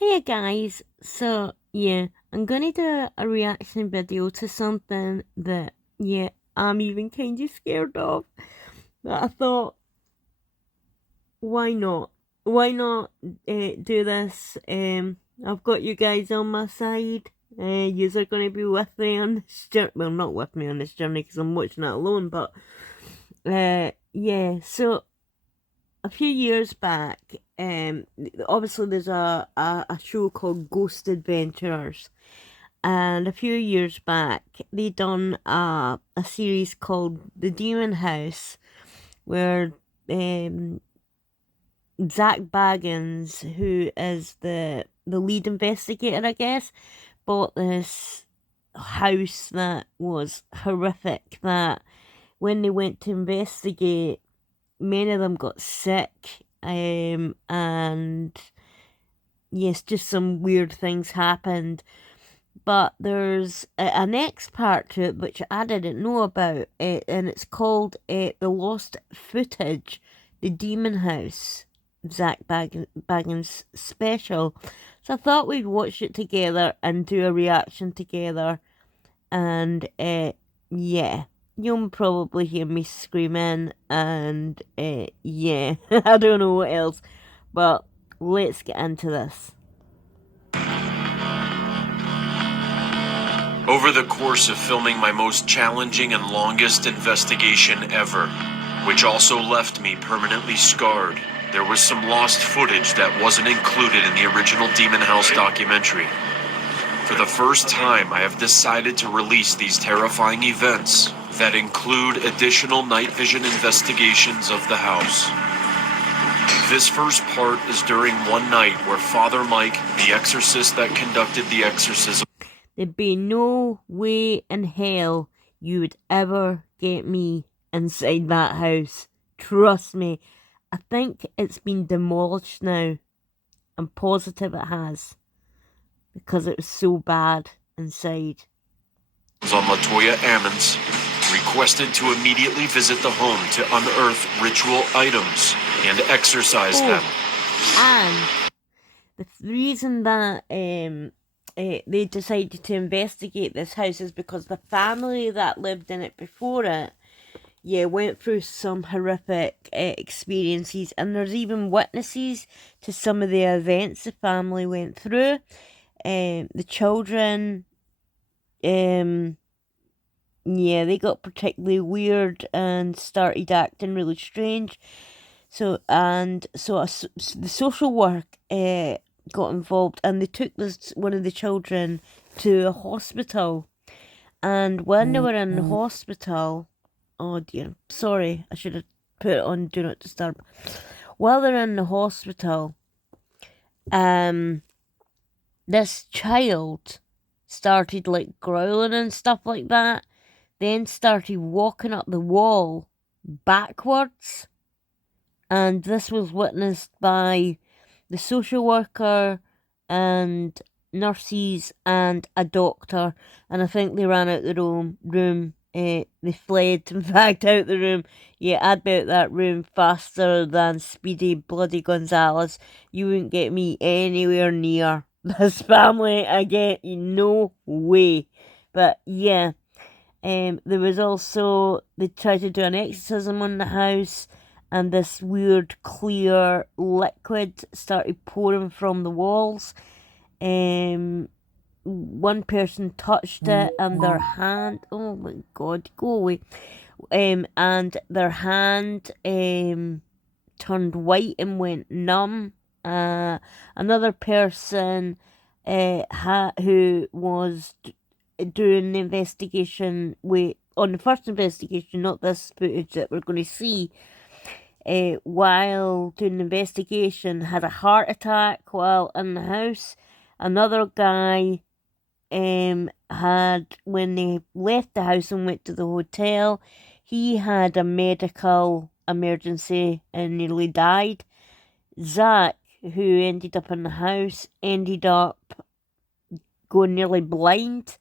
Hey guys, so yeah, I'm gonna do a reaction video to something that, I'm even kind of scared of. But I thought, why not? Why not do this? I've got you guys on my side. Yous are gonna be with me on this journey. Well, not with me on this journey because I'm watching it alone, but yeah. So a few years back, obviously there's a show called Ghost Adventurers. And a few years back, they done a series called The Demon House, where um, Zach Baggins, who is the lead investigator, I guess, bought this house that was horrific. That when they went to investigate, many of them got sick, and yes, just some weird things happened. But there's a next part to it which I didn't know about, and it's called The Lost Footage, The Demon House, Baggins special. So I thought we'd watch it together and do a reaction together, and yeah, you'll probably hear me screaming, and yeah, I don't know what else, but let's get into this. Over the course of filming my most challenging and longest investigation ever, which also left me permanently scarred, there was some lost footage that wasn't included in the original Demon House documentary. For the first time, I have decided to release these terrifying events that include additional night vision investigations of the house. This first part is during one night where Father Mike, the exorcist that conducted the exorcism, There'd be no way in hell you would ever get me inside that house. Trust me. I think it's been demolished now. I'm positive it has. Because it was so bad inside. on Latoya Ammons, requested to immediately visit the home to unearth ritual items and exorcise them. And the reason that they decided to investigate this house is because the family that lived in it before it, went through some horrific experiences, and there's even witnesses to some of the events the family went through. The children, they got particularly weird and started acting really strange. So the social work got involved, and they took one of the children to a hospital. And when they were in the hospital, oh dear, sorry, I should have put it on Do Not Disturb. While they're in the hospital, this child started like growling and stuff like that, then started walking up the wall backwards. And this was witnessed by the social worker and nurses and a doctor. And I think they ran out the room. They fled, in fact, out the room. Yeah, I'd be out that room faster than Speedy Bloody Gonzales. You wouldn't get me anywhere near this family again. No way. But yeah, there was also, they tried to do an exorcism on the house, and this weird clear liquid started pouring from the walls. One person touched it, and their hand, oh my god, go away. And their hand turned white and went numb. Another person who was doing the investigation on the first investigation, not this footage that we're going to see, while doing the investigation, had a heart attack while in the house. Another guy had, when they left the house and went to the hotel, he had a medical emergency and nearly died. Zach, who ended up in the house, ended up going nearly blind.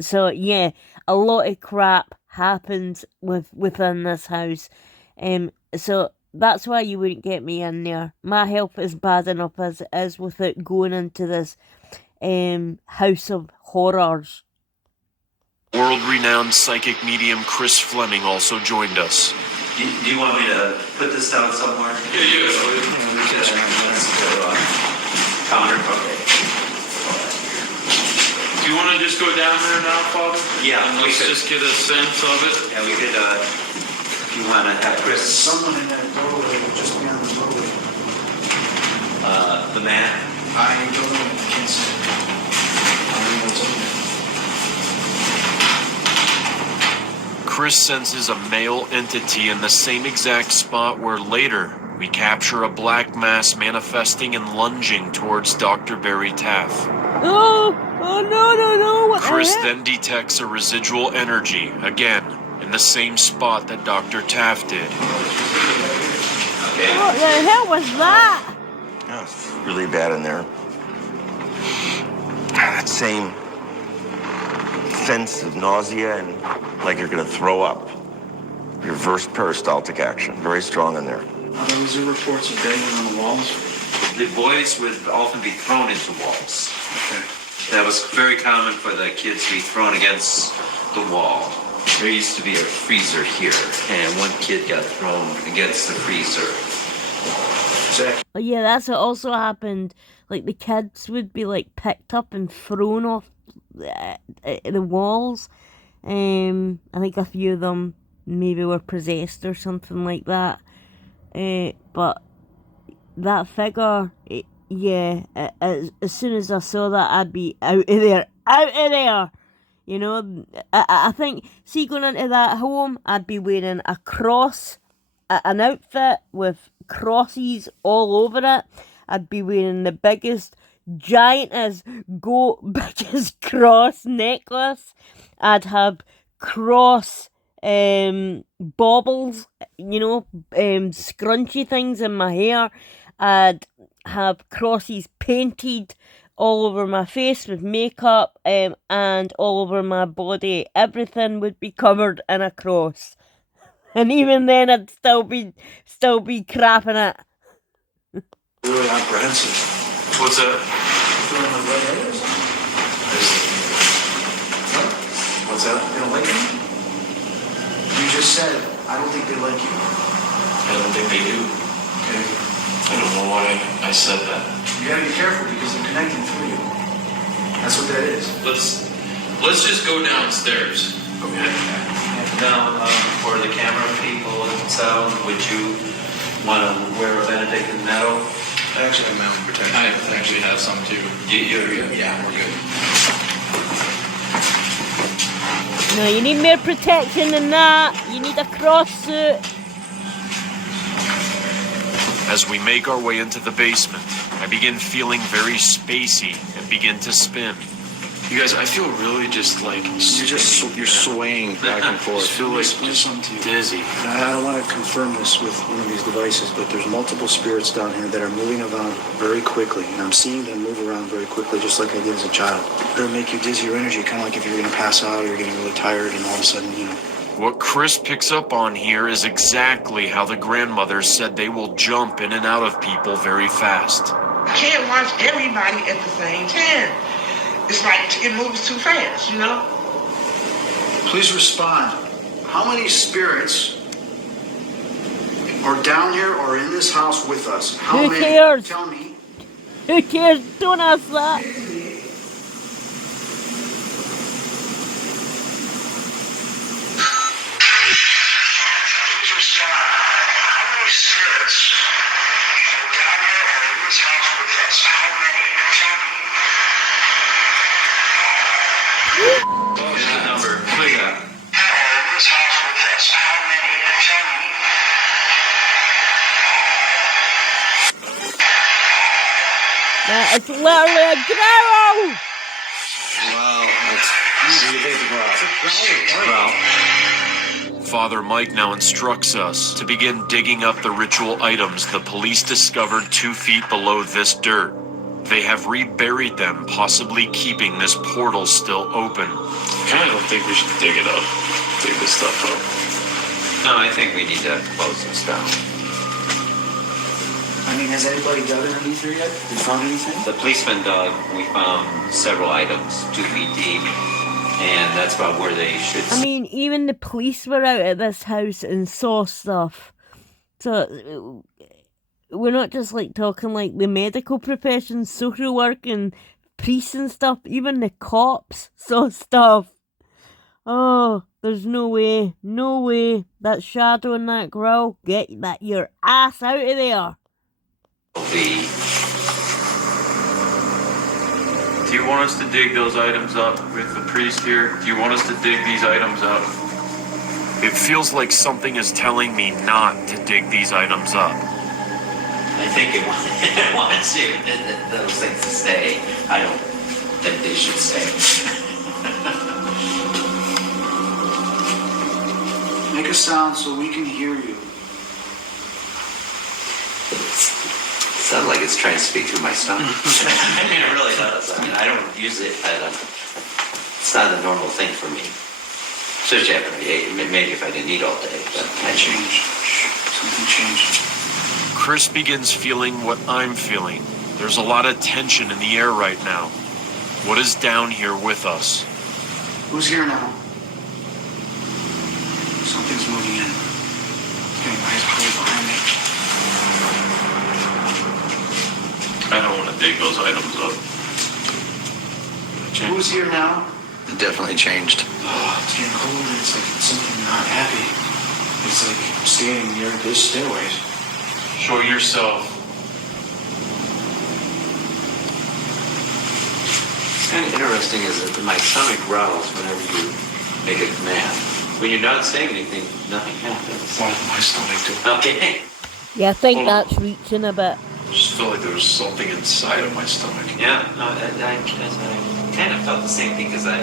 So yeah, a lot of crap happened within this house. So that's why you wouldn't get me in there. My health is bad enough as it is without going into this house of horrors. World-renowned psychic medium Chris Fleming also joined us. Do you want me to put this down somewhere? Yeah. Counter, okay. Do you want to just go down there now, Father? Yeah, and let's just get a sense of it. Yeah, we could, if you want to have Chris. Someone in that doorway, just beyond the doorway. The man? I don't know, I can't see. I don't know what's open. Chris senses a male entity in the same exact spot where later we capture a black mass manifesting and lunging towards Dr. Barry Taff. Oh no, what Chris the heck? then detects a residual energy, again, in the same spot that Dr. Taff did. Okay. What the hell was that? Oh, it's really bad in there. That same sense of nausea and like you're gonna throw up. Reverse peristaltic action, very strong in there. Was there reports of banging on the walls? The boys would often be thrown into walls. Okay. That was very common for the kids to be thrown against the wall. There used to be a freezer here, and one kid got thrown against the freezer. Zach, Oh yeah, that's what also happened. Like the kids would be like picked up and thrown off the walls. I think a few of them maybe were possessed or something like that. But that figure, as soon as I saw that, I'd be out of there. You know, I think, see, going into that home, I'd be wearing a cross, an outfit with crosses all over it. I'd be wearing the biggest, biggest cross necklace. I'd have cross baubles, scrunchy things in my hair. I'd have crosses painted all over my face with makeup, and all over my body. Everything would be covered in a cross. And even then I'd still be crapping it. really apprehensive. What's that? Feeling like red areas? What's that? They don't like you? You just said, I don't think they like you. I don't think they do. Okay. I don't know why I said that. You gotta be careful because they're connecting through you. That's what that is. Let's just go downstairs. Okay. Now, for the camera people and sound, would you want to wear a Benedictine medal? I actually have my own protection. I actually have some too. Yeah, we're good. No, you need more protection than that. You need a cross suit. As we make our way into the basement, I begin feeling very spacey and begin to spin. You guys, I feel really just like You're swaying back and I forth. feel like just dizzy. I don't want to confirm this with one of these devices, but there's multiple spirits down here that are moving around very quickly, and I'm seeing them move around very quickly, just like I did as a child. It'll make you dizzy your energy, kind of like if you're going to pass out or you're getting really tired, and all of a sudden, What Chris picks up on here is exactly how the grandmothers said they will jump in and out of people very fast. Can't watch everybody at the same time. It's like it moves too fast, you know? Please respond. How many spirits are down here or in this house with us? How Who many? cares? Tell me. Who cares? Don't ask that. Number, play that. It's literally a growl. Well, Father Mike now instructs us to begin digging up the ritual items the police discovered 2 feet below this dirt. They have reburied them, possibly keeping this portal still open. I kind of don't think we should dig it up. Dig this stuff up. no, I think we need to close this down. I mean, has anybody dug underneath here yet? They found anything? The policeman dug, we found several items 2 feet deep, and that's about where they should. I mean, even the police were out at this house and saw stuff. So we're not just like talking like the medical profession, social work and priests and stuff. Even the cops saw stuff. Oh, there's no way. That shadow in that grill, get that your ass out of there. Do you want us to dig those items up with the priest here? Do you want us to dig these items up? It feels like something is telling me not to dig these items up. I think it wants those things to stay. I don't think they should stay. Make a sound so we can hear you. Sounds like it's trying to speak through my stomach. I mean, it really does. I mean, I don't use it. It's not a normal thing for me. Especially after I ate. Maybe if I didn't eat all day. But I changed. Something changed. Chris begins feeling what I'm feeling. There's a lot of tension in the air right now. What is down here with us? Who's here now? Something's moving in. Getting my eyes pulled behind me. I don't want to dig those items up. Who's here now? It definitely changed. Oh, it's getting colder. It's like something not happy. It's like standing near this stairway. Show yourself. It's kind of interesting is that my stomach growls whenever you make a command. When you're not saying anything, nothing happens. Oh, my stomach too. Okay. Yeah, I think Hold on. that's reaching a bit. I just feel like there was something inside of my stomach. Yeah, no, I kind of felt the same thing because I'm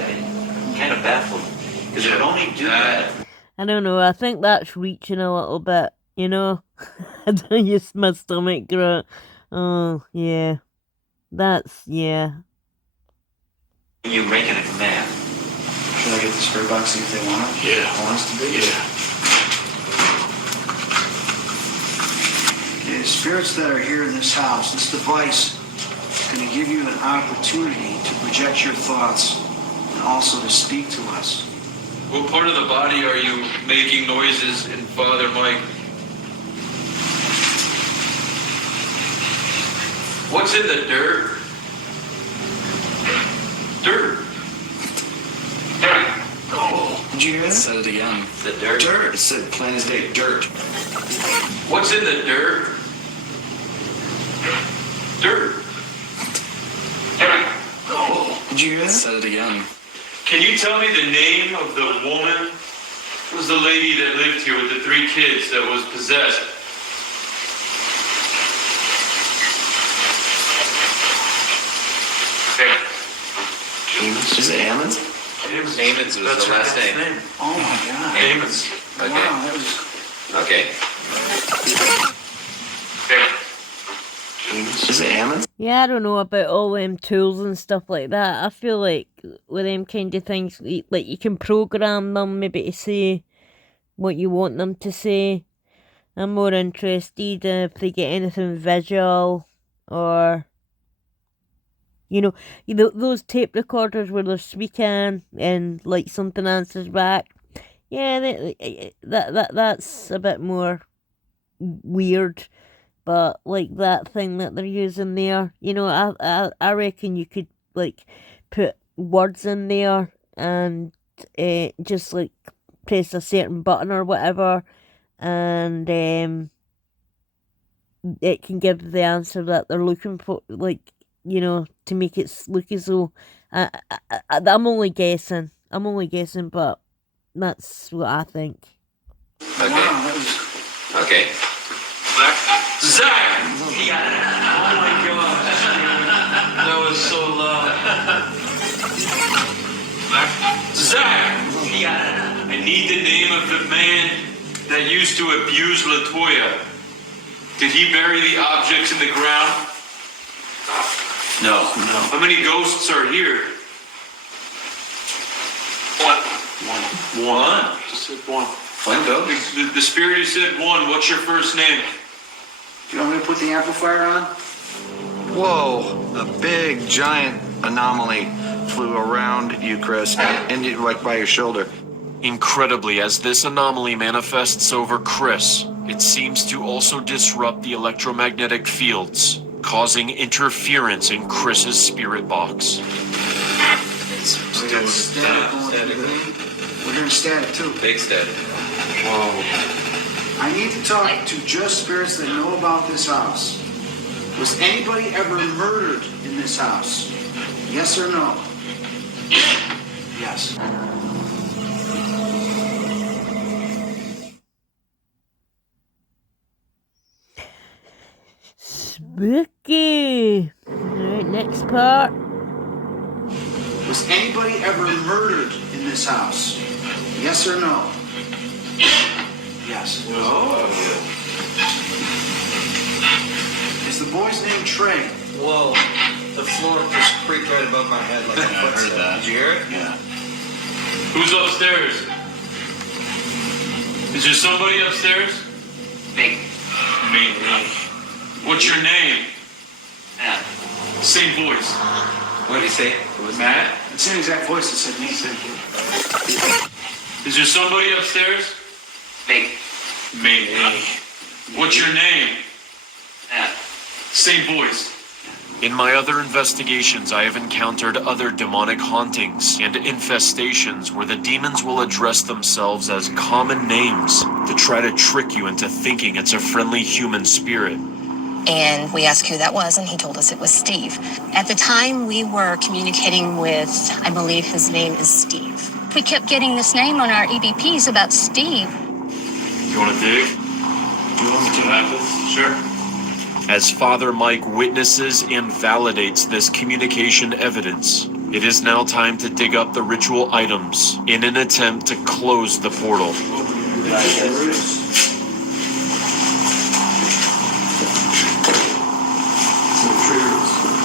kind of baffled. Because it would only do that. I don't know, I think that's reaching a little bit, you know? I don't use my stomach grow. Oh, yeah. Yeah. You're making a command. Should I get the spirit box, see if they want it? Yeah. Want us to dig it? Okay, the spirits that are here in this house, this device is going to give you an opportunity to project your thoughts and also to speak to us. What part of the body are you making noises in, Father Mike? What's in the dirt? Dirt. Oh, did you hear that? Said it again. The dirt. Dirt. It said plain as day, dirt. What's in the dirt? Dirt. Oh, did you hear that? Said it again. Can you tell me the name of the woman? What was the lady that lived here with the 3 kids that was possessed? Is it Hammond? Amons was the last name. Oh my God. Amons. Okay. Wow, that was... Okay. Is it Hammond? Yeah, I don't know about all them tools and stuff like that. I feel like with them kind of things, like you can program them maybe to say what you want them to say. I'm more interested if they get anything visual or, you know, those tape recorders where they're speaking and like something answers back. Yeah, that's a bit more weird. But like that thing that they're using there, you know, I reckon you could like put words in there and just like press a certain button or whatever, and it can give the answer that they're looking for, like, you know, to make it look as though I'm only guessing, but that's what I think. Okay. Wow, that was... Okay. Zach! Oh my God. That was so loud. Zach! I need the name of the man that used to abuse LaToya. Did he bury the objects in the ground? No. How many ghosts are here? One. Just said one. One ghost? The spirit who said one. What's your first name? You want me to put put the amplifier on? Whoa, a big, giant anomaly flew around you, Chris, and like by your shoulder. Incredibly, as this anomaly manifests over Chris, it seems to also disrupt the electromagnetic fields, causing interference in Chris's spirit box. We got static going through the thing. We're hearing static too. Big static. Whoa. I need to talk to just spirits that know about this house. Was anybody ever murdered in this house? Yes or no? Yes. Spooky. Alright, next part. Was anybody ever murdered in this house? Yes or no? Yes. Oh. Is the boy's name Trey? Whoa. The floor just creaked right above my head like a footstep. Did you hear it? Yeah. Who's upstairs? Is there somebody upstairs? Me. Me. What's your name? Yeah. Same voice. What did he say? It was Matt? It's the exact voice that said me. Is there somebody upstairs? Me. Me. What's your name? Yeah. Same voice. In my other investigations, I have encountered other demonic hauntings and infestations where the demons will address themselves as common names to try to trick you into thinking it's a friendly human spirit. And we asked who that was, and he told us it was Steve. At the time, we were communicating with, I believe his name is Steve. We kept getting this name on our EVPs about Steve. You want to dig? You want me to happen? Sure. As Father Mike witnesses and validates this communication evidence, it is now time to dig up the ritual items in an attempt to close the portal.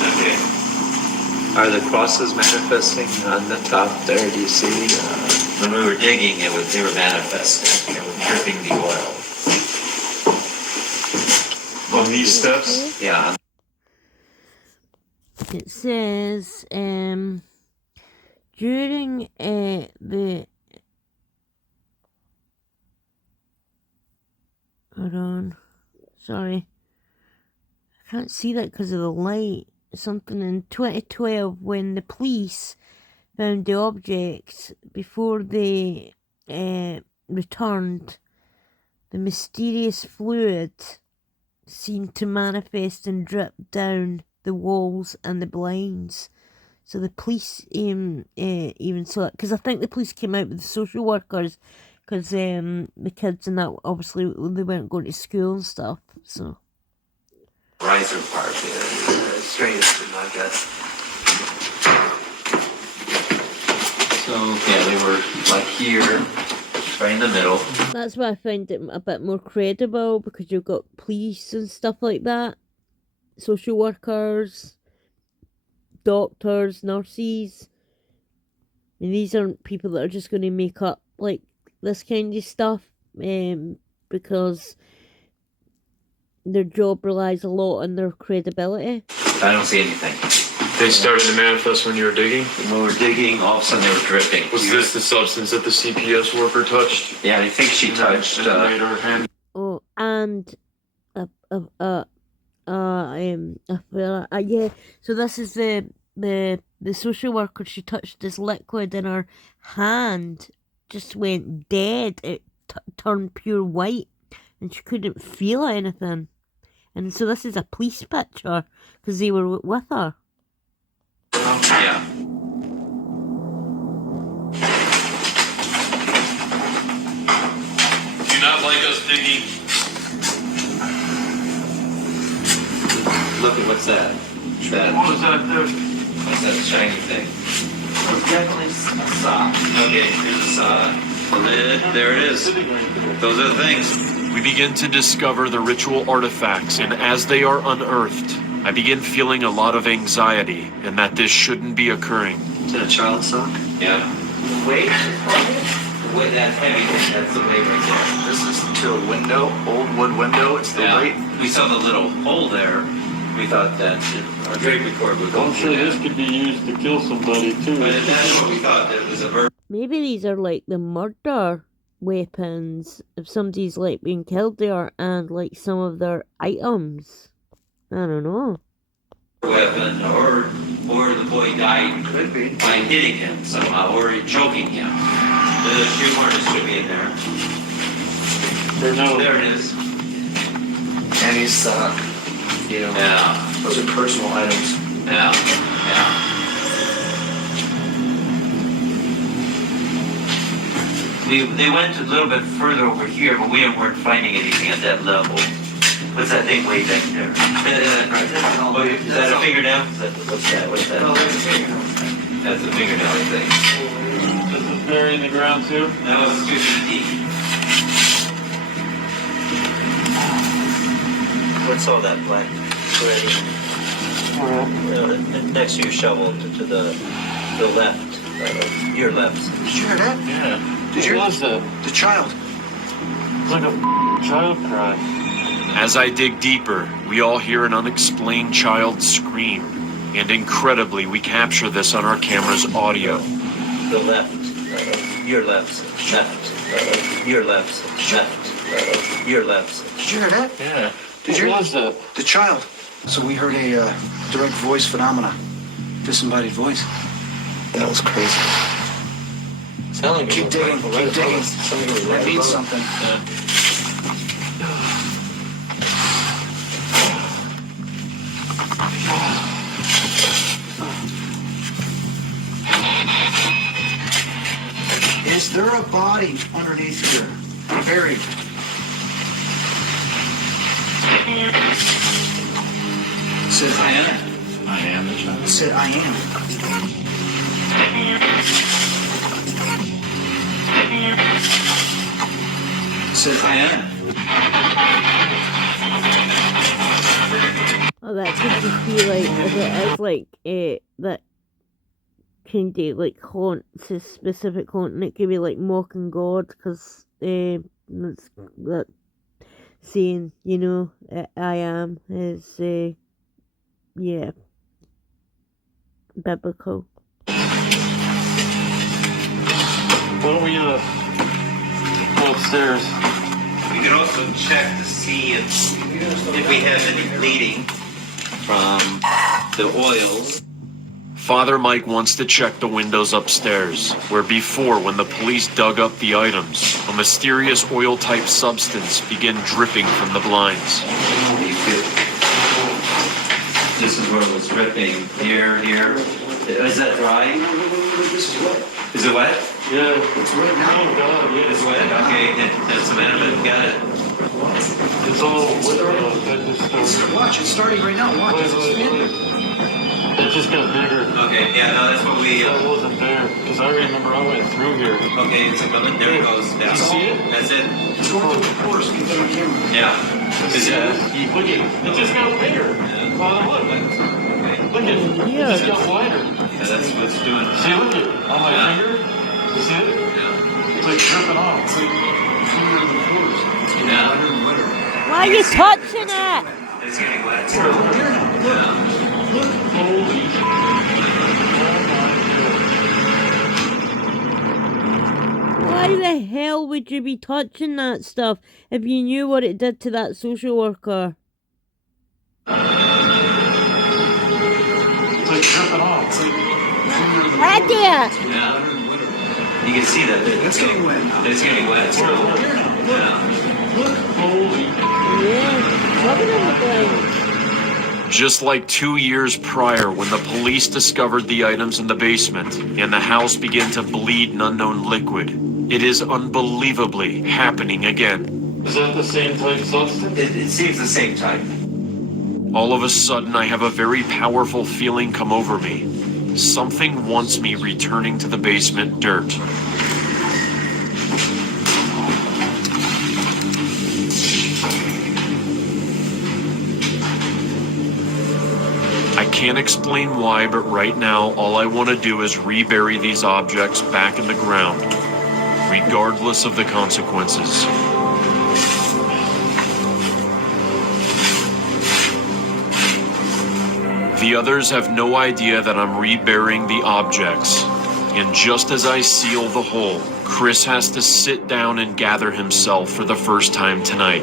Okay. Are the crosses manifesting on the top there? Do you see? When we were digging, they were manifesting. They were dripping the oil. On these steps? Yeah. It says, during the... Hold on. Sorry. I can't see that because of the light. Something in 2012 when the police found the objects before they returned, the mysterious fluid seemed to manifest and drip down the walls and the blinds. So the police even saw it, because I think the police came out with the social workers, because the kids and that, obviously they weren't going to school and stuff. So Riser part, strangest in my gut. So yeah, they were like here, right in the middle. that's why I find it a bit more credible, because you've got police and stuff like that, social workers, doctors, nurses. And these aren't people that are just going to make up like this kind of stuff, because their job relies a lot on their credibility. I don't see anything. They started to manifest when you were digging? When we were digging, all of a sudden they were dripping. Was this the substance that the CPS worker touched? Yeah, I think she touched. Made her hand. Oh, and yeah. So this is the social worker. She touched this liquid in her hand, just went dead. It turned pure white, and she couldn't feel anything. And so this is a police picture because they were with her. Yeah. Do you not like us digging? Look at what's that? What was that there? What's that shiny thing? Definitely a saw. Okay, here's a saw. Well, there it is. Those are the things. We begin to discover the ritual artifacts, and as they are unearthed, I begin feeling a lot of anxiety, and that this shouldn't be occurring. Is that a child sock? Yeah. Weight? The weight, that heavy thing, that's the weight right there. This is to a window, old wood window. It's the weight. we saw the little hole there, we thought that our drapery cord would go. I'm sure this could be used to kill somebody too. But that's what we thought. That it was a bird. Maybe these are like the murder weapons if somebody's like being killed there, and like some of their items. I don't know. Weapon, or the boy died by hitting him somehow, or choking him. The shoe harness should be in there. There it is. And he's, Yeah. those are personal items. Yeah. Yeah. They went a little bit further over here, but we weren't finding anything at that level. What's that thing way back there? Is that a fingernail? What's that? Oh, that's a fingernail. That's a fingernail, I think. This is buried in the ground too? That was 2 feet deep. What's all that black thread? Next to your shovel, to the left, your left. Did you hear that? Yeah. Did you? What was that? The child. It's like a child cry. As I dig deeper, we all hear an unexplained child scream, and incredibly, we capture this on our camera's audio. The left, your left, your left, your left. Did you hear that? Yeah. Did you? What was that? The child. So we heard a direct voice phenomena. Disembodied voice. That was crazy. Keep digging, keep digging. That means something. Is there a body underneath here? Buried. It said, I am. I am the child. It said, I am. It said, I am. Oh, that could just be like, if it is like, that can do like haunts, a specific haunt, and it could be like mocking God, because that's that saying, you know, I am is, yeah, biblical. Why don't we go upstairs? We can also check to see if we have any bleeding from the oils. Father Mike wants to check the windows upstairs, where before, when the police dug up the items, a mysterious oil-type substance began dripping from the blinds. This is where it was dripping. Here. Is that dry? This is wet. Is it wet? Yeah. It's wet now. Oh God, yeah. It's wet? Okay, that's some of it. Got it. It's all that just started. Watch, it's starting right now. Watch, it's expanding. It just got bigger. Okay, yeah, no, that's what we... That wasn't there, because I remember I went through here. Okay, it's coming. There it goes. Down. You see it? That's it. It's going through the course. Get on my camera. Yeah. Look at it. It just got bigger. Look. Look at it. It just got wider. Yeah, that's what it's doing. See, look at it. On my finger. You see it? Yeah. It's like dripping off. It's like finger in the course. Yeah. Why are you touching it? It's getting wet. Holy. Why the hell would you be touching that stuff if you knew what it did to that social worker? It's like dripping off. It's like finger in the Right there! Yeah. You can see that. It's getting wet. It's getting wet. Yeah. Holy. Yeah, rubbing on the blade. Just like 2 years prior, when the police discovered the items in the basement and the house began to bleed an unknown liquid, it is unbelievably happening again. Is that the same type substance? It seems the same type. All of a sudden, I have a very powerful feeling come over me. Something wants me returning to the basement dirt. I can't explain why, but right now, all I want to do is rebury these objects back in the ground, regardless of the consequences. The others have no idea that I'm reburying the objects. And just as I seal the hole, Chris has to sit down and gather himself for the first time tonight.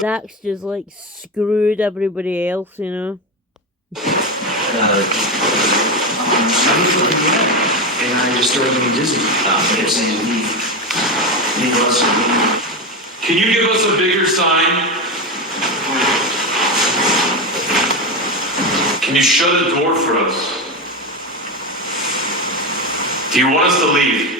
Zach's just like screwed everybody else, you know. And I just started getting dizzy. They're saying leave us or leave. Can you give us a bigger sign? Can you shut a door for us? Do you want us to leave?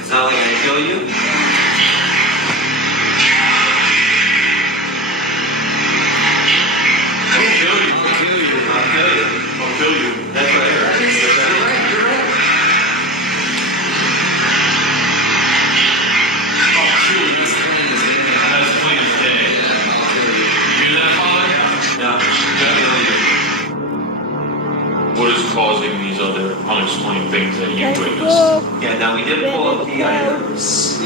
It's not like I kill you. I'll kill you. I'll kill you. I'll kill you. I'll kill you. That's what I heard. You're right. I'll kill you. That's plain as day. You hear that, Father? Yeah. What is causing these other unexplained things that you witnessed? Yeah, now we did pull up the items, so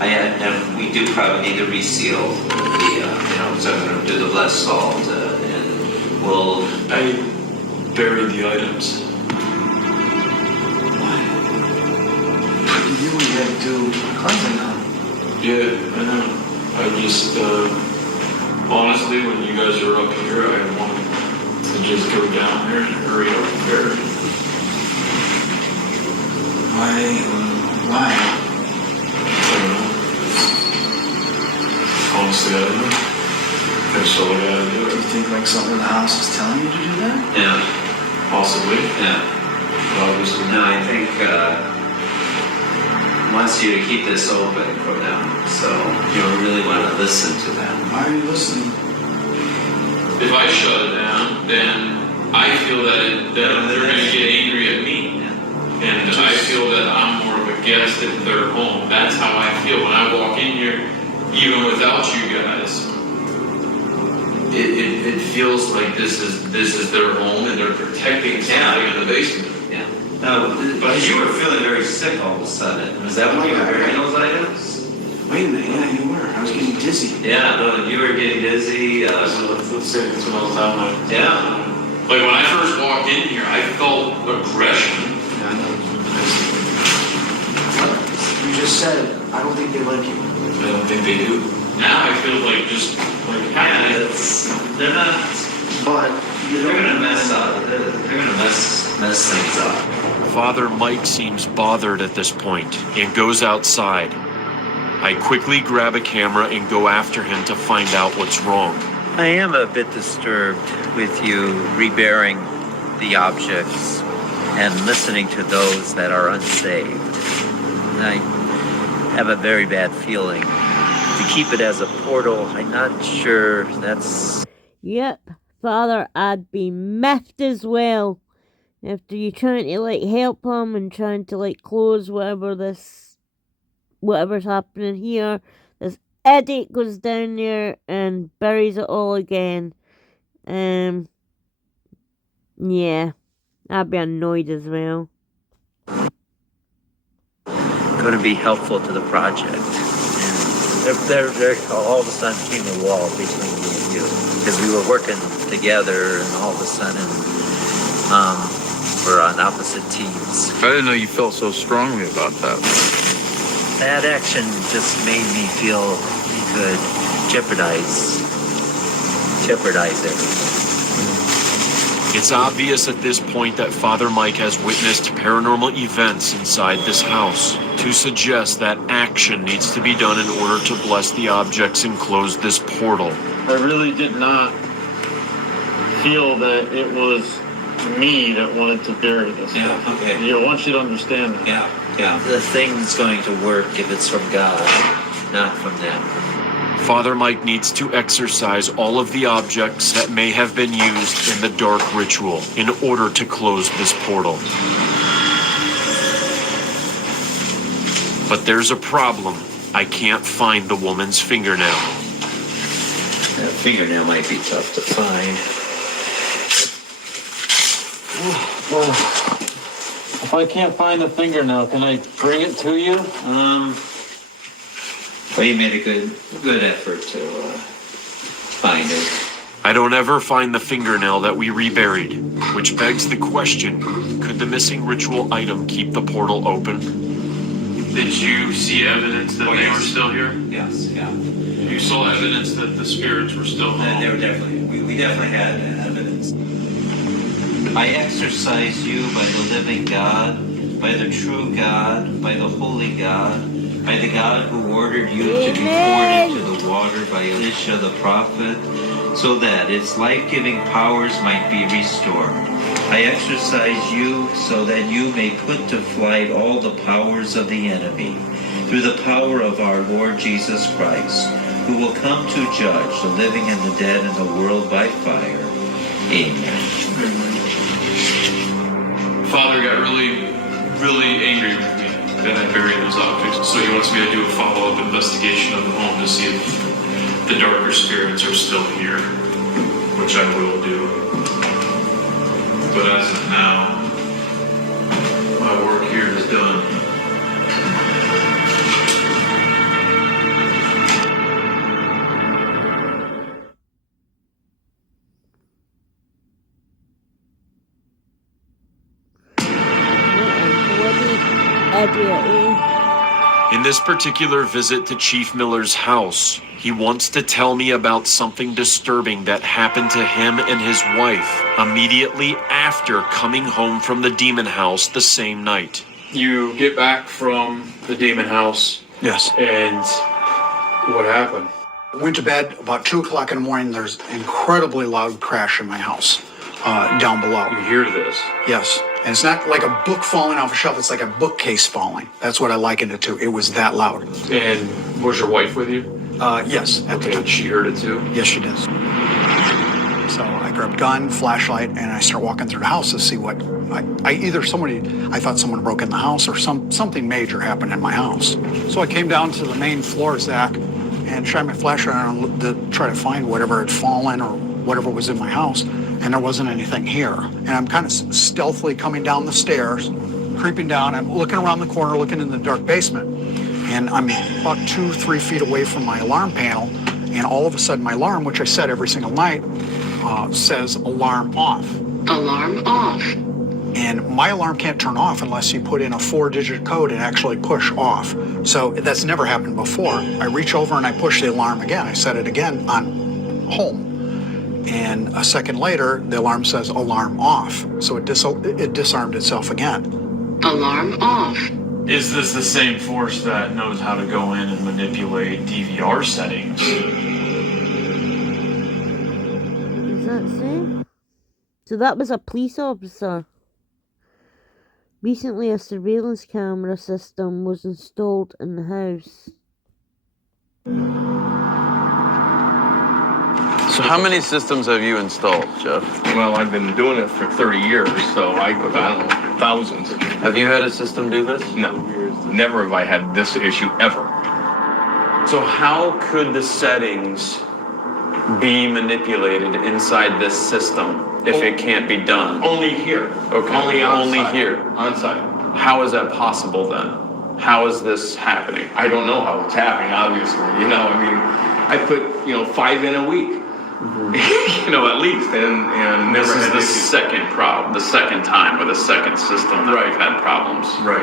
and we do probably need to reseal the, so I'm going to do the blessed salt, and we'll... I buried the items. Why? You knew we had to do cleansing on. Yeah, I know. I just, honestly, when you guys are up here, I wanted to just go down there and hurry up and bury it. Why? I don't know. Honestly, I don't know. That's all I gotta do. Do you think like something in the house is telling you to do that? Yeah. Possibly. Yeah. Obviously. No, I think wants you to keep this open for them, so you really want to listen to them. Why are you listening? If I shut it down, then I feel that they're going to get angry at me. And I feel that I'm more of a guest at their home. That's how I feel when I walk in here, even without you guys. It feels like this is their home and they're protecting something in the basement. Yeah. No, but you were feeling very sick all of a sudden. Was that when you were wearing those items? Wait a minute, yeah, you were. I was getting dizzy. Yeah, no, you were getting dizzy. Let's say it smells that way. Yeah. Like when I first walked in here, I felt aggression. Yeah, I know. You just said, I don't think they like you. I don't think they do. Now I feel like just like they're not. But they're gonna mess up. They're gonna mess things up. Father Mike seems bothered at this point and goes outside. I quickly grab a camera and go after him to find out what's wrong. I am a bit disturbed with you reburying the objects and listening to those that are unsaved. I have a very bad feeling. To keep it as a portal, I'm not sure that's... Yep, Father, I'd be miffed as well. After you trying to, like, help him and trying to, like, close whatever's happening here. This idiot goes down there and buries it all again. Yeah, I'd be annoyed as well. going to be helpful to the project. And there all of a sudden came a wall between me and you, because we were working together, and all of a sudden we're on opposite teams. I didn't know you felt so strongly about that. That action just made me feel we could jeopardize everything. It's obvious at this point that Father Mike has witnessed paranormal events inside this house, to suggest that action needs to be done in order to bless the objects and close this portal. I really did not feel that it was me that wanted to bury this. Yeah, okay. I want you to understand that. Yeah. The thing's going to work if it's from God, not from them. Father Mike needs to exorcise all of the objects that may have been used in the dark ritual in order to close this portal. But there's a problem. I can't find the woman's fingernail. That fingernail might be tough to find. If I can't find the fingernail, can I bring it to you? Well, you made a good effort to find it. I don't ever find the fingernail that we reburied, which begs the question, could the missing ritual item keep the portal open? Did you see evidence that they were still here? Yes, yeah. You saw evidence that the spirits were still home? They were definitely, we definitely had evidence. I exorcise you by the living God, by the true God, by the holy God, by the God who ordered you to be poured into the water by Elisha the prophet, so that its life-giving powers might be restored. I exorcise you so that you may put to flight all the powers of the enemy, through the power of our Lord Jesus Christ, who will come to judge the living and the dead in the world by fire. Amen. Father got really angry with me that I buried those objects, so he wants me to do a follow-up investigation of the home to see if the darker spirits are still here, which I will do. But as of now, my work here is done. In this particular visit to Chief Miller's house, he wants to tell me about something disturbing that happened to him and his wife immediately after coming home from the demon house the same night. You get back from the demon house. Yes. And what happened? Went to bed about 2 o'clock in the morning. There's an incredibly loud crash in my house down below. You hear this? Yes. And it's not like a book falling off a shelf. It's like a bookcase falling. That's what I likened it to. It was that loud. And was your wife with you? Yes. Okay, she heard it too? Yes, she did. So I grabbed gun, flashlight, and I start walking through the house to see what I thought someone broke in the house or something major happened in my house. So I came down to the main floor, Zach, and shined my flashlight on to try to find whatever had fallen or whatever was in my house, and there wasn't anything here. And I'm kind of stealthily coming down the stairs, creeping down. I'm looking around the corner, looking in the dark basement, and I'm about 2-3 feet away from my alarm panel, and all of a sudden my alarm, which I set every single night, says alarm off. Alarm off. And my alarm can't turn off unless you put in a 4-digit code and actually push off. So that's never happened before. I reach over and I push the alarm again. I set it again on home. And a second later, the alarm says alarm off. So it disarmed itself again. Alarm off. Is this the same force that knows how to go in and manipulate DVR settings? Is that so? So that was a police officer. Recently, a surveillance camera system was installed in the house. So how many systems have you installed, Jeff? Well, I've been doing it for 30 years, so I don't know, thousands. Have you had a system do this? No, never have I had this issue ever. So how could the settings be manipulated inside this system if it can't be done? Only here. Okay. Only here. On site. How is that possible then? How is this happening? I don't know how it's happening, obviously. I put, 5 in a week. Mm-hmm. At least, and This never is had the issues. second time with a second system that we've had problems. Right.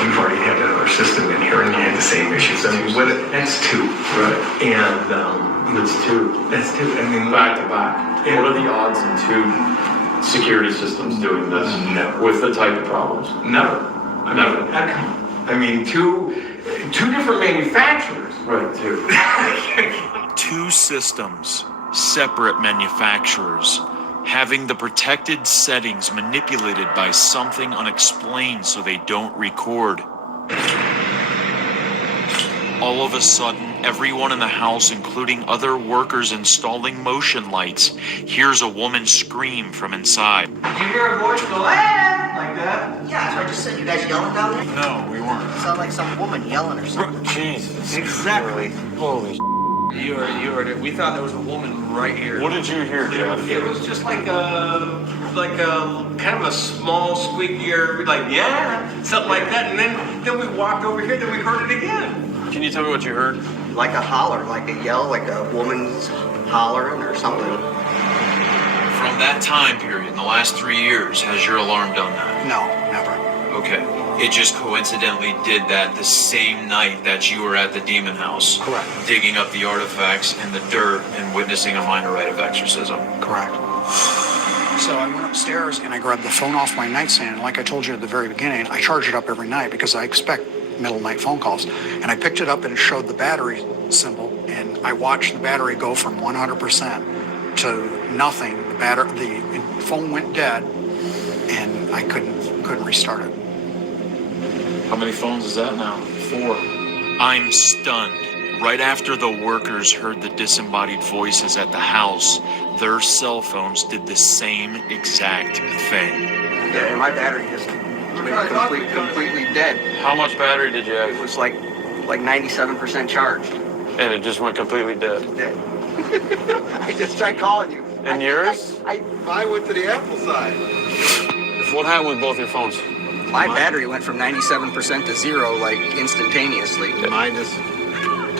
You've already had another system in here and you had the same issues. That's 2. Right. And It's 2. that's 2. Back to back. Yeah. What are the odds in 2 security systems doing this? Never. With the type of problems? Never. Never. Two different manufacturers. Right, 2. 2 systems, separate manufacturers, having the protected settings manipulated by something unexplained so they don't record. All of a sudden, everyone in the house, including other workers installing motion lights, hears a woman scream from inside. Did you hear a voice go, ah, like that? Yeah, so I just said, you guys yelling down there? No, we weren't. It sounded like some woman yelling or something. Jesus. Exactly. Holy You heard it. We thought there was a woman right here. What did you hear, Jeff? It was just like a kind of a small squeakier, like, yeah, something like that. And then we walked over here, then we heard it again. Can you tell me what you heard? Like a holler, like a yell, like a woman's hollering or something. From that time period, in the last 3 years, has your alarm done that? No, never. Okay. It just coincidentally did that the same night that you were at the demon house. Correct. Digging up the artifacts in the dirt and witnessing a minor rite of exorcism. Correct. So I went upstairs and I grabbed the phone off my nightstand. And like I told you at the very beginning, I charge it up every night because I expect middle of night phone calls. And I picked it up and it showed the battery symbol. And I watched the battery go from 100% to nothing. The phone went dead and I couldn't restart it. How many phones is that now? 4. I'm stunned. Right after the workers heard the disembodied voices at the house, their cell phones did the same exact thing. Yeah, and my battery just went completely dead. How much battery did you have? It was like 97% charged. And it just went completely dead. Dead. I just tried calling you. And yours? I went to the Apple side. What happened with both your phones? My battery went from 97% to 0 like instantaneously. Mine just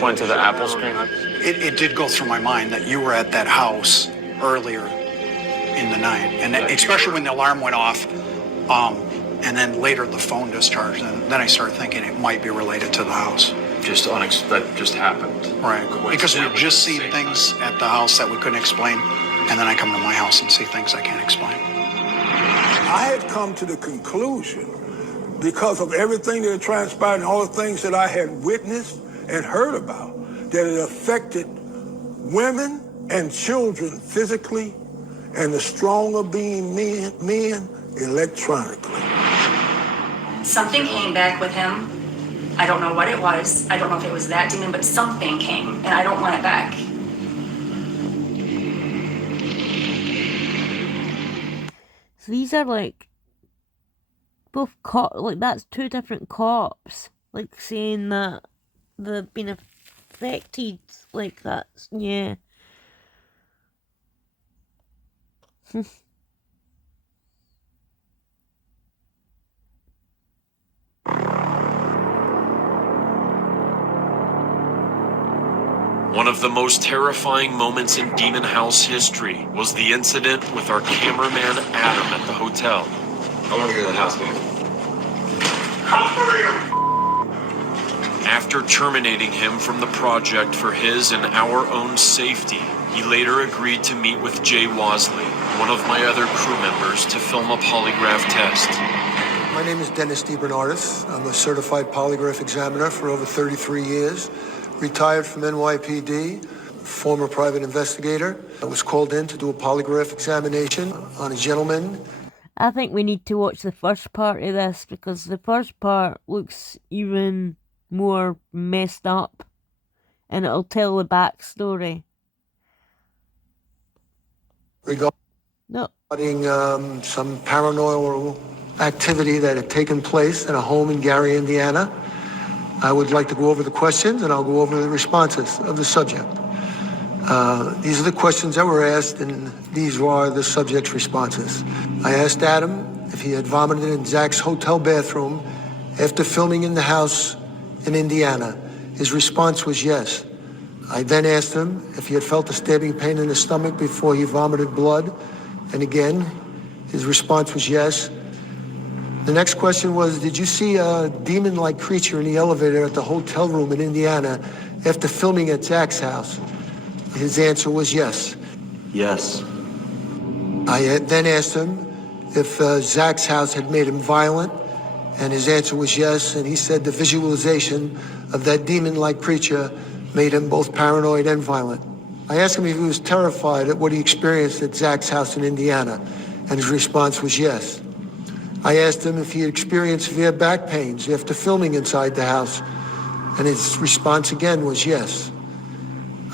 went to the Apple screen. It did go through my mind that you were at that house earlier in the night, and especially when the alarm went off, and then later the phone discharged, and then I started thinking it might be related to the house. That just happened. Right, because we've just seen things at the house that we couldn't explain, and then I come to my house and see things I can't explain. I had come to the conclusion, because of everything that had transpired and all the things that I had witnessed and heard about, that it affected women and children physically and the stronger being men electronically. Something came back with him. I don't know what it was. I don't know if it was that demon, but something came, and I don't want it back. So these are like both like that's 2 different cops, like saying that they've been affected like that. Yeah. One of the most terrifying moments in Demon House history was the incident with our cameraman Adam at the hotel. I want to go to the house, man. After terminating him from the project for his and our own safety, he later agreed to meet with Jay Wasley, one of my other crew members, to film a polygraph test. My name is Dennis DeBernardis. I'm a certified polygraph examiner for over 33 years. Retired from NYPD, former private investigator. I was called in to do a polygraph examination on a gentleman. I think we need to watch the first part of this because the first part looks even more messed up and it'll tell the backstory. Regarding some paranormal activity that had taken place in a home in Gary, Indiana. I would like to go over the questions and I'll go over the responses of the subject. These are the questions that were asked and these are the subject's responses. I asked Adam if he had vomited in Zach's hotel bathroom after filming in the house in Indiana. His response was yes. I then asked him if he had felt a stabbing pain in his stomach before he vomited blood. And again, his response was yes. The next question was, did you see a demon-like creature in the elevator at the hotel room in Indiana after filming at Zach's house? His answer was yes. Yes. I then asked him if Zach's house had made him violent, and his answer was yes, and he said the visualization of that demon-like creature made him both paranoid and violent. I asked him if he was terrified at what he experienced at Zach's house in Indiana, and his response was yes. I asked him if he had experienced severe back pains after filming inside the house, and his response again was yes.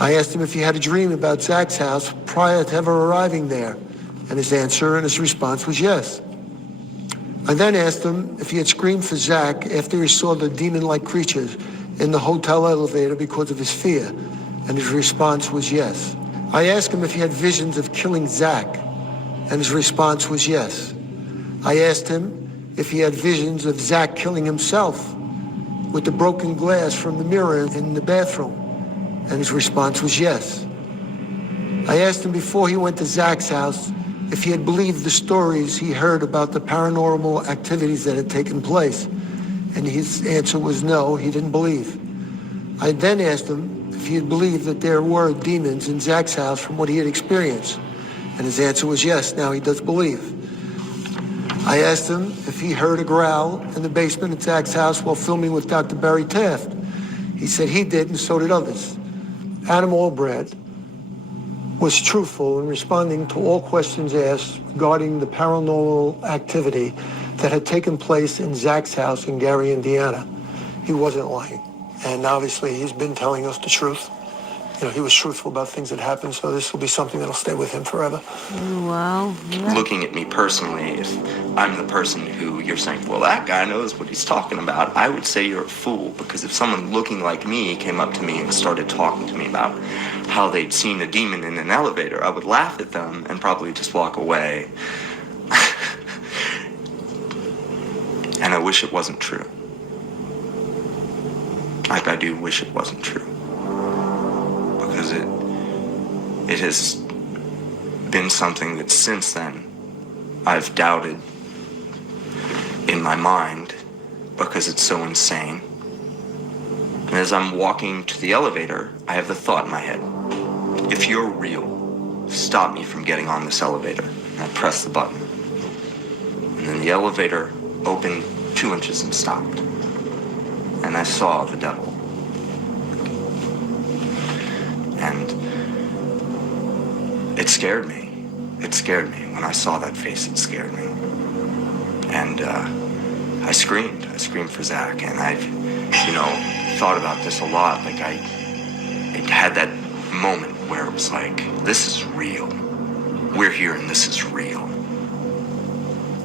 I asked him if he had a dream about Zach's house prior to ever arriving there, and his answer and his response was yes. I then asked him if he had screamed for Zach after he saw the demon-like creatures in the hotel elevator because of his fear, and his response was yes. I asked him if he had visions of killing Zach, and his response was yes. I asked him if he had visions of Zach killing himself with the broken glass from the mirror in the bathroom, and his response was yes. I asked him before he went to Zach's house if he had believed the stories he heard about the paranormal activities that had taken place, and his answer was no, he didn't believe. I then asked him if he had believed that there were demons in Zach's house from what he had experienced, and his answer was yes, now he does believe. I asked him if he heard a growl in the basement at Zach's house while filming with Dr. Barry Taft. He said he did, and so did others. Adam Albright was truthful in responding to all questions asked regarding the paranormal activity that had taken place in Zach's house in Gary, Indiana. He wasn't lying. And obviously, he's been telling us the truth. You know, he was truthful about things that happened, so this will be something that'll stay with him forever. Wow. Yeah. Looking at me personally, if I'm the person who you're saying, well, that guy knows what he's talking about, I would say you're a fool, because if someone looking like me came up to me and started talking to me about how they'd seen a demon in an elevator, I would laugh at them and probably just walk away. And I wish it wasn't true. Like, I do wish it wasn't true. Because it has been something that since then I've doubted in my mind because it's so insane. And as I'm walking to the elevator, I have the thought in my head, if you're real, stop me from getting on this elevator. And I press the button. And then the elevator opened 2 inches and stopped. And I saw the devil. And it scared me. It scared me. When I saw that face, it scared me. And I screamed. I screamed for Zach. And I've, thought about this a lot. Like, I had that moment where it was like, this is real. We're here and this is real.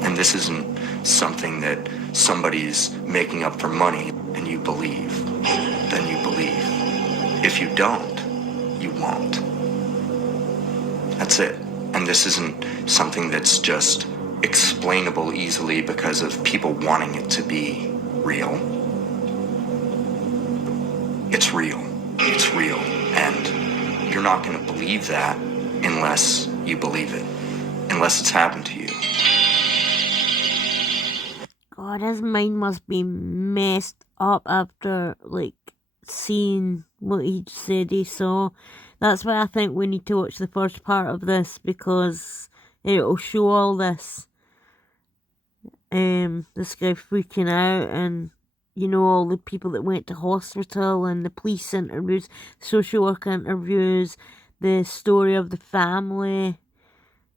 And this isn't something that somebody's making up for money. And you believe. Then you believe. If you don't, you won't. That's it. And this isn't something that's just explainable easily because of people wanting it to be real. It's real. It's real. And you're not going to believe that unless you believe it. Unless it's happened to you. God, his mind must be messed up after, seeing what he said he saw. That's why I think we need to watch the first part of this, because it'll show all this. This guy freaking out, and all the people that went to hospital, and the police interviews, social work interviews, the story of the family.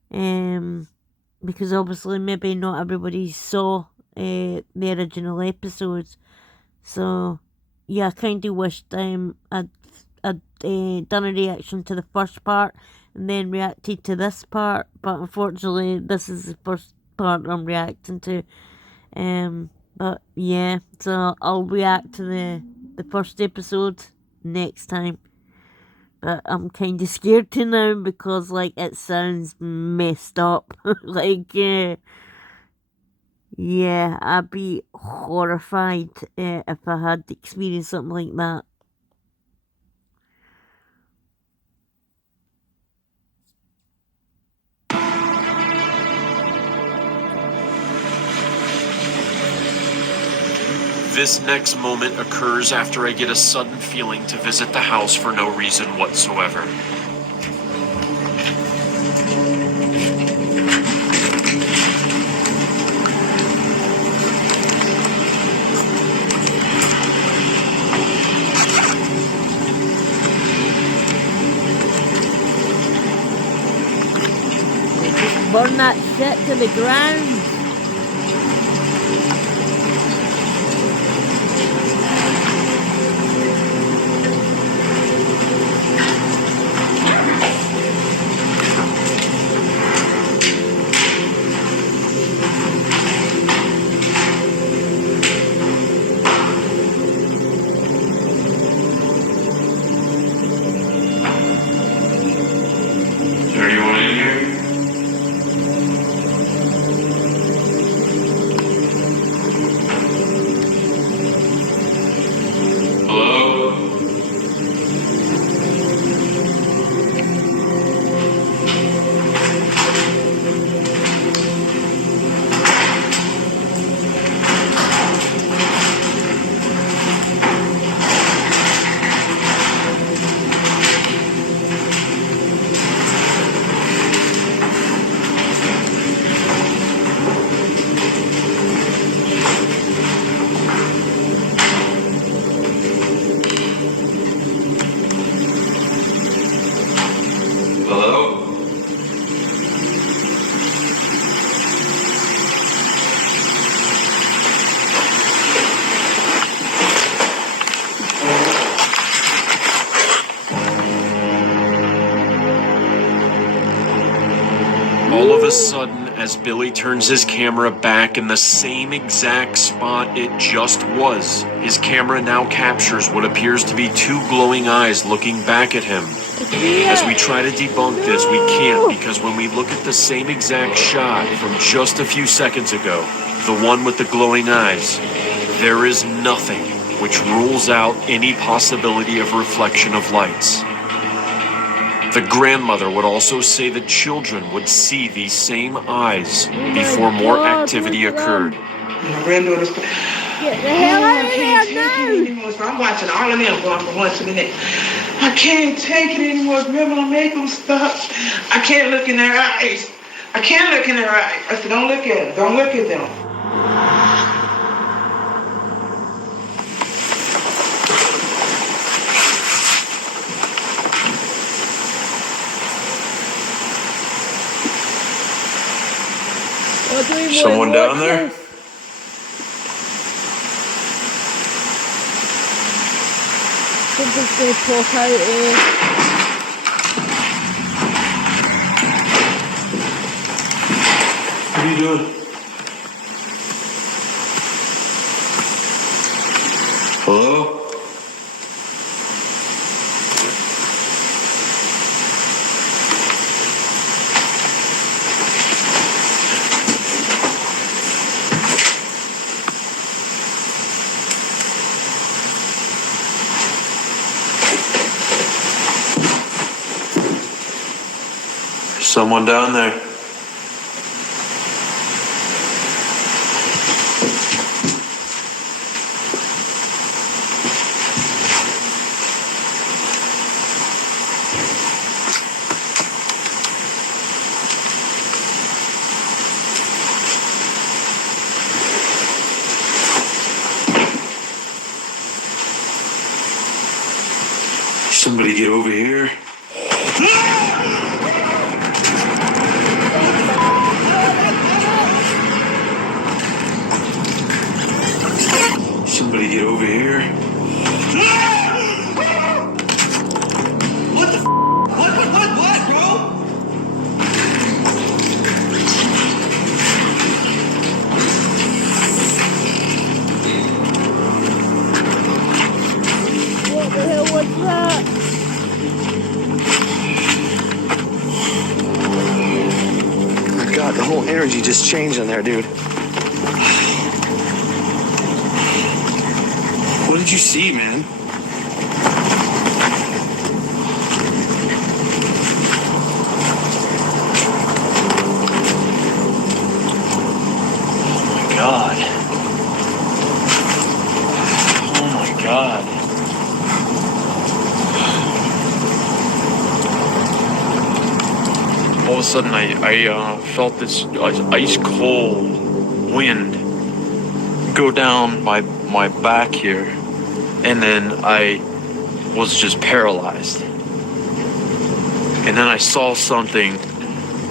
Because obviously maybe not everybody saw the original episodes. So yeah, I kind of wished I'd done a reaction to the first part and then reacted to this part, but unfortunately this is the first part I'm reacting to. But yeah, so I'll react to the first episode next time. But I'm kind of scared to now because it sounds messed up. Yeah, I'd be horrified if I had experienced something like that. This next moment occurs after I get a sudden feeling to visit the house for no reason whatsoever. Burn that shit to the ground. All of a sudden, as Billy turns his camera back in the same exact spot it just was, his camera now captures what appears to be two glowing eyes looking back at him. As we try to debunk this, we can't, because when we look at the same exact shot from just a few seconds ago, the one with the glowing eyes, there is nothing, which rules out any possibility of reflection of lights. The grandmother would also say that children would see these same eyes before more activity occurred. My granddaughter's. Get the hell out of there now! So I'm watching all of them going from one to the next. I can't take it anymore. Remember, make them stop. I can't look in their eyes. I can't look in their eyes. I said, don't look at them. Don't look at them. Someone down there? Something's gonna pop out here. What are you doing? Hello? Someone down there. Somebody get over here. Somebody get over here. What, bro? What the hell was that? Oh my God, the whole energy just changed in there, dude. What did you see, man? Oh my God. Oh my God. All of a sudden, I felt this ice cold wind go down my back here, and then I was just paralyzed. And then I saw something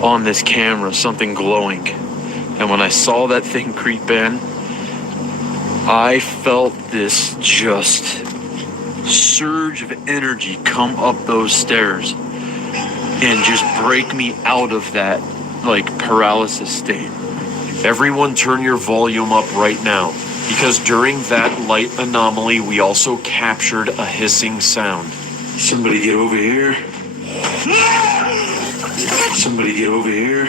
on this camera, something glowing. And when I saw that thing creep in, I felt this just surge of energy come up those stairs and just break me out of that, like, paralysis state. Everyone turn your volume up right now, because during that light anomaly, we also captured a hissing sound. Somebody get over here. Somebody get over here.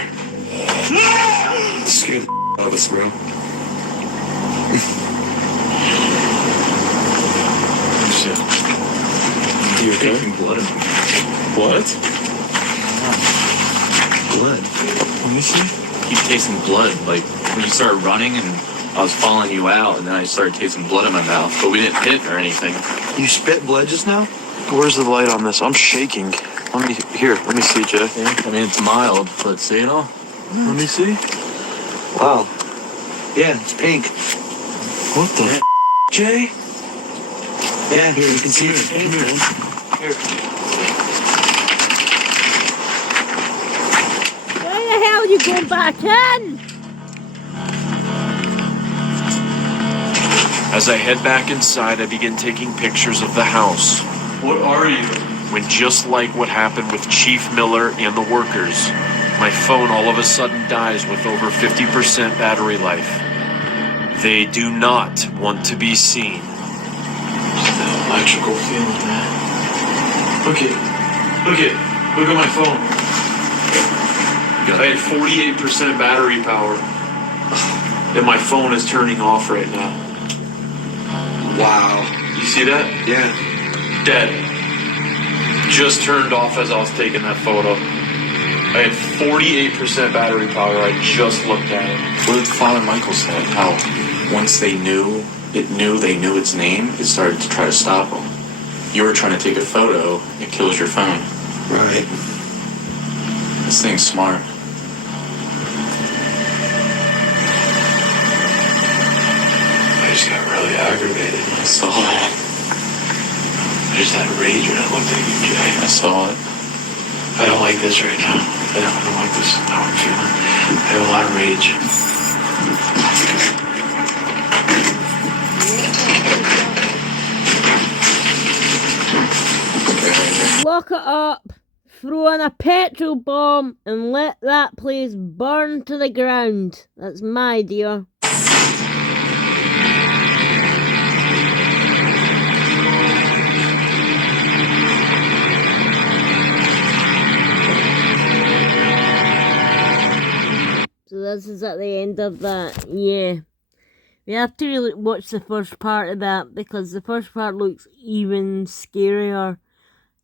Scared the out of us, bro. Shit. You okay? Taking blood in me. What? Blood. Let me see. Keep tasting blood, like when you started running and I was following you out, and then I started tasting blood in my mouth, but we didn't hit or anything. You spit blood just now? Where's the light on this? I'm shaking. Let me see, Jay. Yeah, I mean, it's mild, but see it all? Let me see. Wow. Yeah, it's pink. What the f***, Jay? Yeah, here, you can see it. Come here. Here. Why the hell are you going back in? As I head back inside, I begin taking pictures of the house. What are you? When just like what happened with Chief Miller and the workers, my phone all of a sudden dies with over 50% battery life. They do not want to be seen. That electrical feeling, man. Look at my phone. I had 48% battery power, and my phone is turning off right now. Wow. You see that? Yeah. Dead. Just turned off as I was taking that photo. I had 48% battery power. I just looked at it. What did Father Michael say? How once they knew its name, it started to try to stop them. You were trying to take a photo, it kills your phone. Right. This thing's smart. I just got really aggravated. I saw it. I just had rage when I looked at you, Jay. I saw it. I don't like this right now. I don't like this, how I'm feeling. I have a lot of rage. Lock it up, throw in a petrol bomb, and let that place burn to the ground. That's my idea. So this is at the end of that, yeah. We have to really watch the first part of that, because the first part looks even scarier.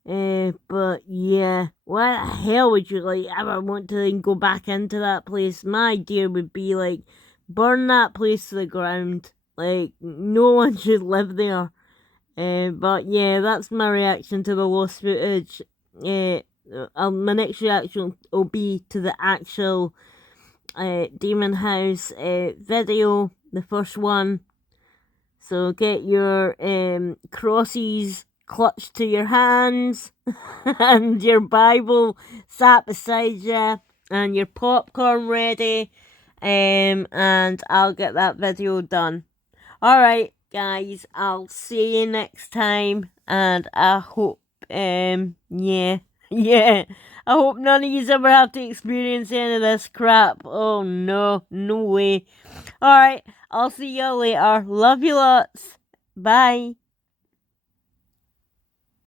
But yeah, why the hell would you ever want to then go back into that place? My idea would be burn that place to the ground. No one should live there. But yeah, that's my reaction to the lost footage. My next reaction will be to the actual Demon House video, the first one. So get your crosses clutched to your hands and your Bible sat beside you and your popcorn ready, and I'll get that video done. Alright guys, I'll see you next time, and I hope yeah I hope none of yous ever have to experience any of this crap. Oh no way. Alright, I'll see you later. Love you lots. Bye.